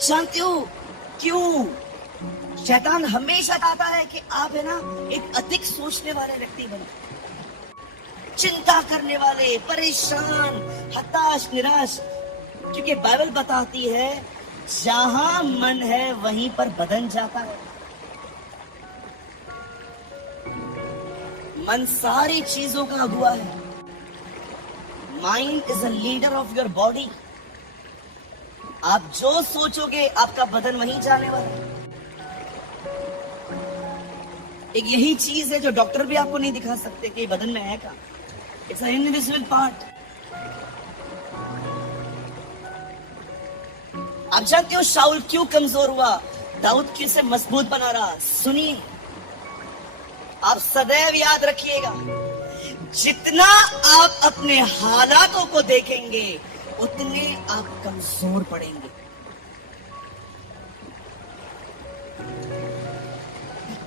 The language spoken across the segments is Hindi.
जानते हो क्यों शैतान हमेशा चाहता है कि आप है ना एक अधिक सोचने वाले व्यक्ति बने, चिंता करने वाले, परेशान, हताश, निराश। क्योंकि बाइबल बताती है जहां मन है वहीं पर बदन जाता है। मन सारी चीजों का अगुआ है। Mind is a leader of your body. आप जो सोचोगे आपका बदन वहीं जाने वाला है। एक यही चीज है जो डॉक्टर भी आपको नहीं दिखा सकते कि बदन में है क्या। It's an invisible part. आप जानते हो शाऊल क्यों कमजोर हुआ, दाऊद क्यों से मजबूत बना रहा? सुनिए, आप सदैव याद रखिएगा, जितना आप अपने हालातों को देखेंगे उतने आप कमजोर पड़ेंगे।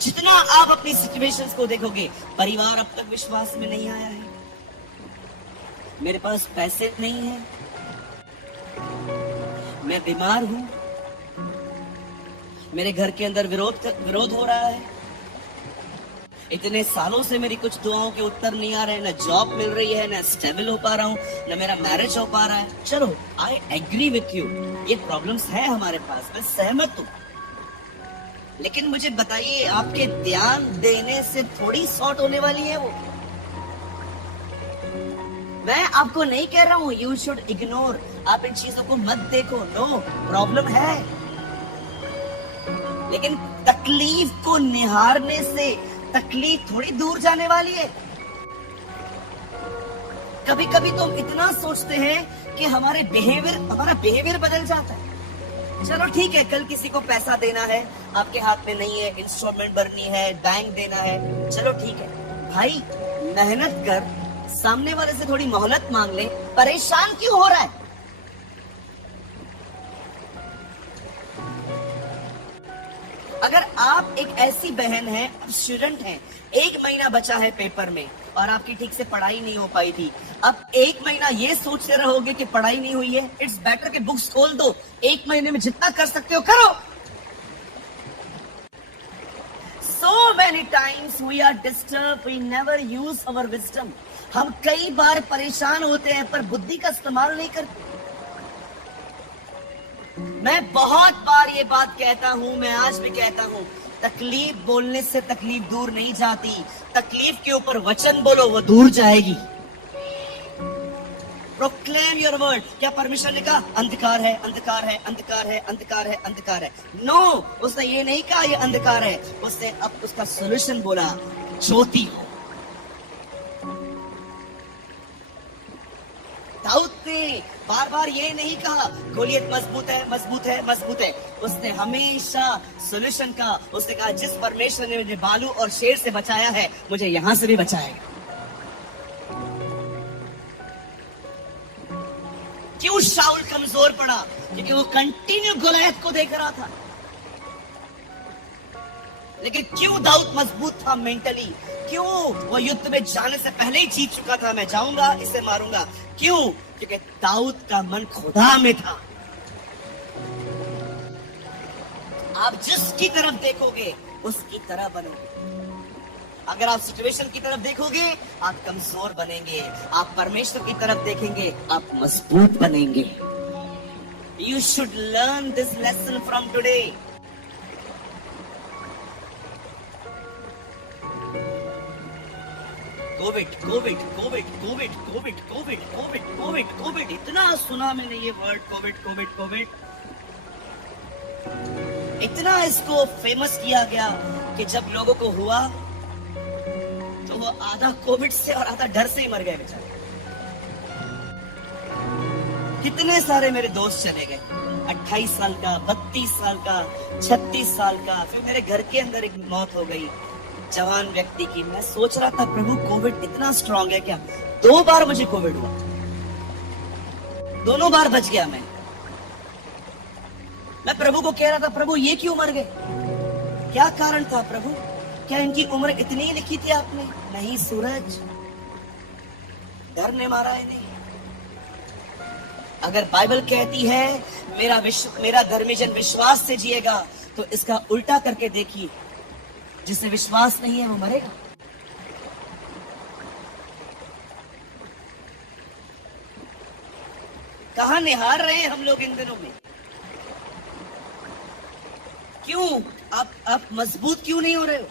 जितना आप अपनी सिचुएशंस को देखोगे, परिवार अब तक विश्वास में नहीं आया है, मेरे पास पैसे नहीं है, मैं बीमार हूं, मेरे घर के अंदर विरोध हो रहा है, इतने सालों से मेरी कुछ दुआओं के उत्तर नहीं आ रहे, ना जॉब मिल रही है, ना स्टेबल हो पा रहा हूं, ना मेरा मैरिज हो पा रहा है। चलो, आई एग्री विथ यू, ये प्रॉब्लम्स है हमारे पास, मैं सहमत हूं। लेकिन मुझे बताइए, आपके ध्यान देने से थोड़ी सॉर्ट होने वाली है वो। मैं आपको नहीं कह रहा हूं यू शुड इग्नोर, आप इन चीजों को मत देखो, नो, प्रॉब्लम है। लेकिन तकलीफ को निहारने से तकलीफ थोड़ी दूर जाने वाली है। कभी कभी तो हम इतना सोचते हैं कि हमारा बिहेवियर बदल जाता है। चलो ठीक है, कल किसी को पैसा देना है, आपके हाथ में नहीं है, इंस्टॉलमेंट भरनी है, बैंक देना है, चलो ठीक है भाई, मेहनत कर, सामने वाले से थोड़ी मोहलत मांग ले, परेशान क्यों हो रहा है? अगर आप एक ऐसी बहन है, स्टूडेंट हैं, 1 महीना बचा है पेपर में और आपकी ठीक से पढ़ाई नहीं हो पाई थी, अब 1 महीना ये सोचते रहोगे कि पढ़ाई नहीं हुई है, इट्स बेटर कि बुक्स खोल दो, 1 महीने में जितना कर सकते हो करो। So many times we are disturbed, we never use our wisdom. हम कई बार परेशान होते हैं पर बुद्धि का इस्तेमाल नहीं करते। मैं बहुत बार ये बात कहता हूं, मैं आज भी कहता हूं, तकलीफ बोलने से तकलीफ दूर नहीं जाती, तकलीफ के ऊपर वचन बोलो, वो दूर जाएगी। Proclaim your word. क्या परमेश्वर ने कहा अंधकार है, अंधकार है, अंधकार है, अंधकार है, अंधकार है? नो, उसने ये नहीं कहा ये अंधकार है, उसने अब उसका सॉल्यूशन बोला, ज्योति हो। दाऊद ने बार बार ये नहीं कहा गोलियत मजबूत है, मजबूत है, मजबूत है, उसने हमेशा सॉल्यूशन का, उसने कहा जिस परमेश्वर ने मुझे भालू और शेर से बचाया है, मुझे यहां से भी बचाएगा। क्यों शाऊल कमजोर पड़ा? क्योंकि वो कंटिन्यू गोलियत को देख रहा था। लेकिन क्यों दाऊद मजबूत था मेंटली? क्यों वो युद्ध में जाने से पहले ही जीत चुका था, मैं जाऊंगा, इसे मारूंगा? क्यों? क्योंकि दाऊद का मन खुदा में था। आप जिसकी तरफ देखोगे उसकी तरह बनोगे। अगर आप सिचुएशन की तरफ देखोगे आप कमजोर बनेंगे, आप परमेश्वर की तरफ देखेंगे आप मजबूत बनेंगे। You should learn this lesson from today. Covid Covid Covid Covid Covid Covid Covid Covid Covid, इतना सुना मैंने ये वर्ड, कोविड कोविड कोविड, इतना इसको फेमस किया गया कि जब लोगों को हुआ तो वो आधा कोविड से और आधा डर से ही मर गए बेचारे। कितने सारे मेरे दोस्त चले गए, 28 साल का, 32 साल का, 36 साल का, फिर मेरे घर के अंदर एक मौत हो गई जवान व्यक्ति की। मैं सोच रहा था प्रभु कोविड इतना स्ट्रांग है क्या? 2 बार मुझे कोविड हुआ, दोनों बार बच गया मैं प्रभु को कह रहा था प्रभु ये क्यों मर गए, क्या कारण था प्रभु? क्या इनकी उम्र इतनी ही लिखी थी आपने? नहीं सूरज, डर ने मारा है नहीं। अगर बाइबल कहती है मेरा धर्मी जन विश्वास से जिएगा, तो इसका उल्टा करके देखिए, जिसे विश्वास नहीं है वो मरेगा। कहां निहार रहे हैं हम लोग इन दिनों में? क्यों आप मजबूत क्यों नहीं हो रहे हो?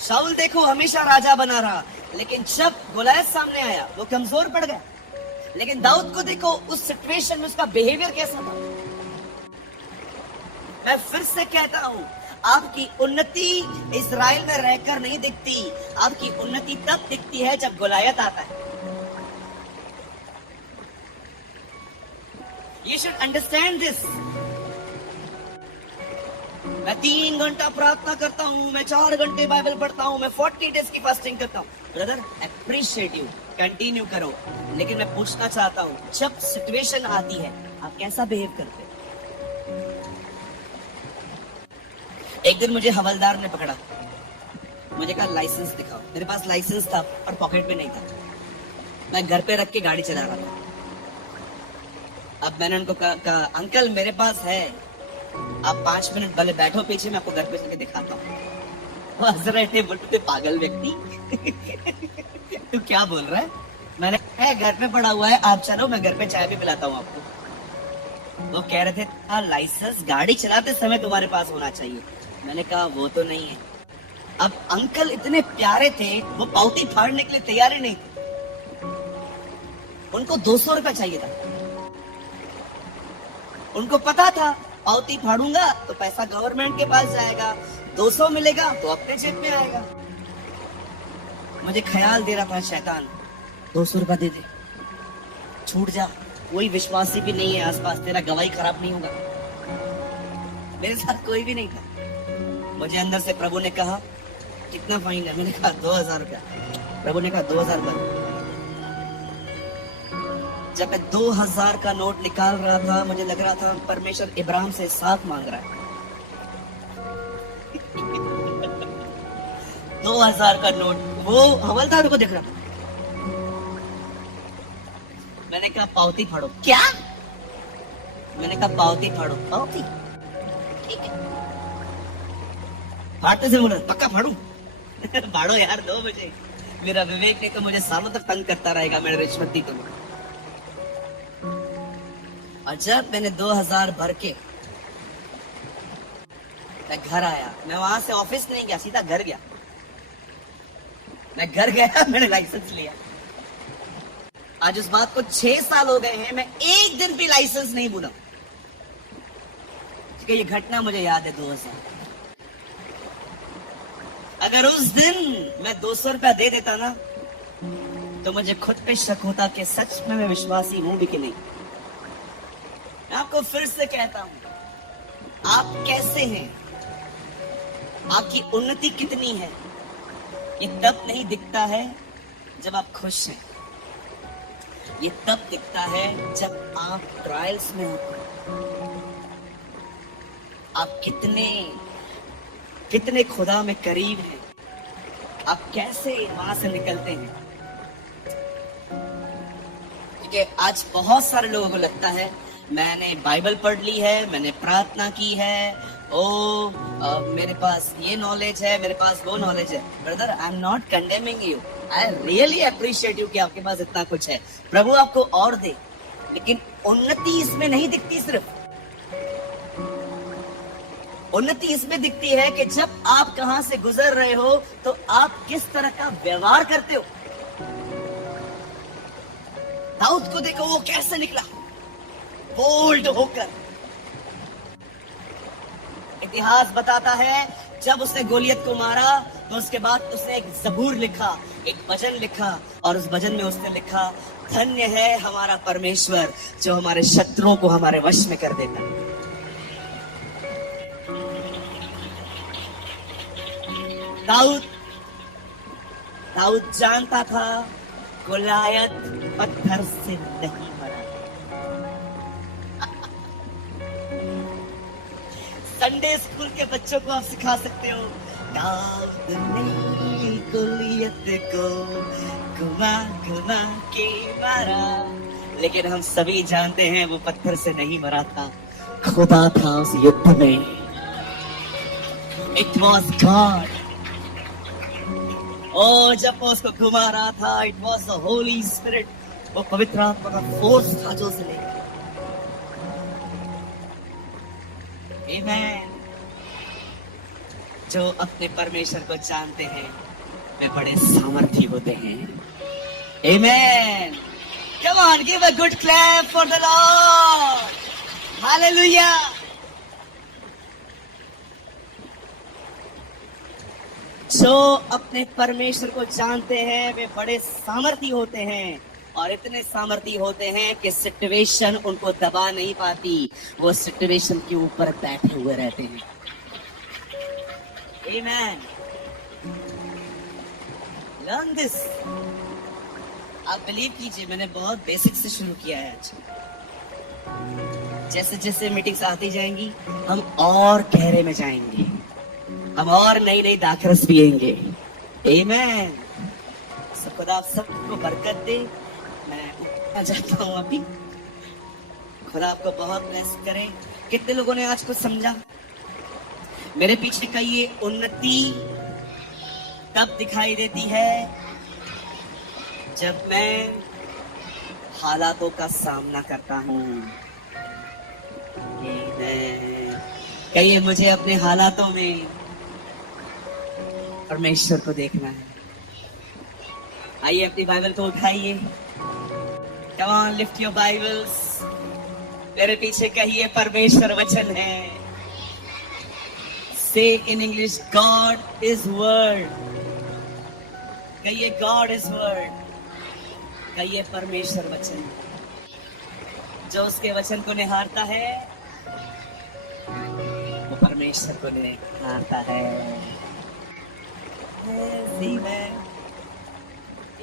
शाऊल देखो हमेशा राजा बना रहा, लेकिन जब गोलायत सामने आया वो कमजोर पड़ गया। लेकिन दाऊद को देखो, उस सिचुएशन में उसका बिहेवियर कैसा था। मैं फिर से कहता हूं, आपकी उन्नति इस्राएल में रहकर नहीं दिखती, आपकी उन्नति तब दिखती है जब गोलायत आता है। You should understand this. मैं 3 घंटा प्रार्थना करता हूँ, मैं 4 घंटे बाइबल पढ़ता हूँ, मैं 40 डेज की फास्टिंग करता हूँ। ब्रदर, अप्रिशिएट यू, कंटिन्यू करो। लेकिन मैं पूछना चाहता हूँ, जब सिचुएशन आती है आप कैसा बिहेव करते हो? एक दिन मुझे हवलदार ने पकड़ा, मुझे कहा लाइसेंस दिखाओ। मेरे पास लाइसेंस था और पॉकेट में नहीं था। मैं घर पे रख के गाड़ी चला रहा था। अब मैंने उनको कहा अंकल मेरे पास है, आप 5 मिनट भले बैठो पीछे, मैं आपको घर पे चल के दिखाता हूँ। वो हंस रहे थे, बोलते पागल व्यक्ति तू क्या बोल रहा है? मैंने कहा घर पे पड़ा हुआ है, आप चलो मैं घर पे चाय भी पिलाता हूँ आपको। वो कह रहे थे लाइसेंस गाड़ी चलाते समय तुम्हारे पास होना चाहिए। मैंने कहा वो तो नहीं है। अब अंकल इतने प्यारे थे, वो पावती फाड़ने के लिए तैयार ही नहीं थे। उनको 200 रुपया चाहिए था। उनको पता था पावती फाड़ूंगा तो पैसा गवर्नमेंट के पास जाएगा, 200 मिलेगा तो अपने जेब में आएगा। मुझे ख्याल दे रहा था शैतान, 200 रुपया दे दे, छूट जा, कोई विश्वासी भी नहीं है आसपास, तेरा गवाही खराब नहीं होगा। मेरे साथ कोई भी नहीं था। मुझे अंदर से प्रभु ने कहा कितना फाइन है? मैंने कहा 2000 रुपया। प्रभु ने कहा 2000 रुपया। जब मैं 2000 का नोट निकाल रहा था, मुझे लग रहा था परमेश्वर इब्राहिम से 7 मांग रहा है। 2000 का नोट, वो हवलदार को देख रहा था। मैंने कहा पावती फाड़ो। क्या? मैंने कहा पावती फाड़ो। पावती ठीक है, फाड़ते से बोला पक्का फाड़ू? फाड़ो यार, 2 बजे। मेरा विवेक नहीं तो मुझे सालों तक तंग करता रहेगा, मेरे रिश्वत दी तो। और जब मैंने 2000 भर के मैं घर आया, मैं वहां से ऑफिस नहीं गया, सीधा घर गया। मैं घर गया, मैंने लाइसेंस लिया। आज उस बात को 6 साल हो गए हैं, मैं एक दिन भी लाइसेंस नहीं भूला। क्योंकि ये घटना मुझे याद है 2000। अगर उस दिन मैं 200 रुपया दे देता ना, तो मुझे खुद पे शक होता कि सच में मैं विश्वासी हूं भी कि नहीं। मैं आपको फिर से कहता हूं, आप कैसे हैं, आपकी उन्नति कितनी है, ये तब नहीं दिखता है जब आप खुश हैं। ये तब दिखता है जब आप ट्रायल्स में होते हैं। आप कितने खुदा में करीब हैं, आप कैसे वहां से निकलते हैं। क्योंकि आज बहुत सारे लोगों को लगता है मैंने बाइबल पढ़ ली है, मैंने प्रार्थना की है, मेरे पास ये नॉलेज है, मेरे पास वो नॉलेज है। Brother, I am not condemning you, I really appreciate you कि आपके पास इतना कुछ है। प्रभु आपको और दे, लेकिन उन्नति इसमें नहीं दिखती। सिर्फ उन्नति इसमें दिखती है कि जब आप कहां से गुजर रहे हो तो आप किस तरह का व्यवहार करते हो। दाऊद को देखो, वो कैसे निकला बोल्ड होकर। इतिहास बताता है जब उसने गोलियत को मारा तो उसके बाद उसने एक ज़बूर लिखा, एक भजन लिखा, और उस भजन में उसने लिखा, धन्य है हमारा परमेश्वर जो हमारे शत्रुओं को हमारे वश में कर देता है। दाऊद जानता था गोलायत पत्थर से नहीं मरा। संडे स्कूल के बच्चों को आप सिखा सकते हो, दाऊद ने गोलियत को घुमा घुमा के मारा, लेकिन हम सभी जानते हैं वो पत्थर से नहीं मरा था, खुदा था उस युद्ध में। It was God. और जब वो उसको घुमा रहा था, it was the Holi spirit, वो पवित्र आत्मा का फोर्स था जो उसे ले गया। आमेन। जो अपने परमेश्वर को जानते हैं वे बड़े सामर्थी होते हैं। आमेन। Come on, give a good clap for the Lord. Hallelujah. जो अपने परमेश्वर को जानते हैं वे बड़े सामर्थी होते हैं, और इतने सामर्थी होते हैं कि सिचुएशन उनको दबा नहीं पाती, वो सिचुएशन के ऊपर बैठे हुए रहते हैं। Amen. Learn this. आप बिलीव कीजिए, मैंने बहुत बेसिक से शुरू किया है आज। जैसे जैसे मीटिंग्स आती जाएंगी हम और गहरे में जाएंगे, हम और नई नई दाखरस पिएंगे। आमेन। सब खुदा आप सबको बरकत दे। मैं उठना चाहता हूँ अभी। खुदा आपको बहुत ब्लेस करे। कितने लोगों ने आज कुछ समझा? मेरे पीछे का ये उन्नति तब दिखाई देती है जब मैं हालातों का सामना करता हूँ। कहिए, मुझे अपने हालातों में परमेश्वर को देखना है। आइए अपनी बाइबल को उठाइए। Come on, lift your Bibles. मेरे पीछे कहिए, परमेश्वर वचन है। Say in English, God is word. कहिए, God is word. कहिए, परमेश्वर वचन। जो उसके वचन को निहारता है वो परमेश्वर को निहारता है।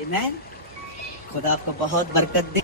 आमेन। खुदा आपको बहुत बरकत दे।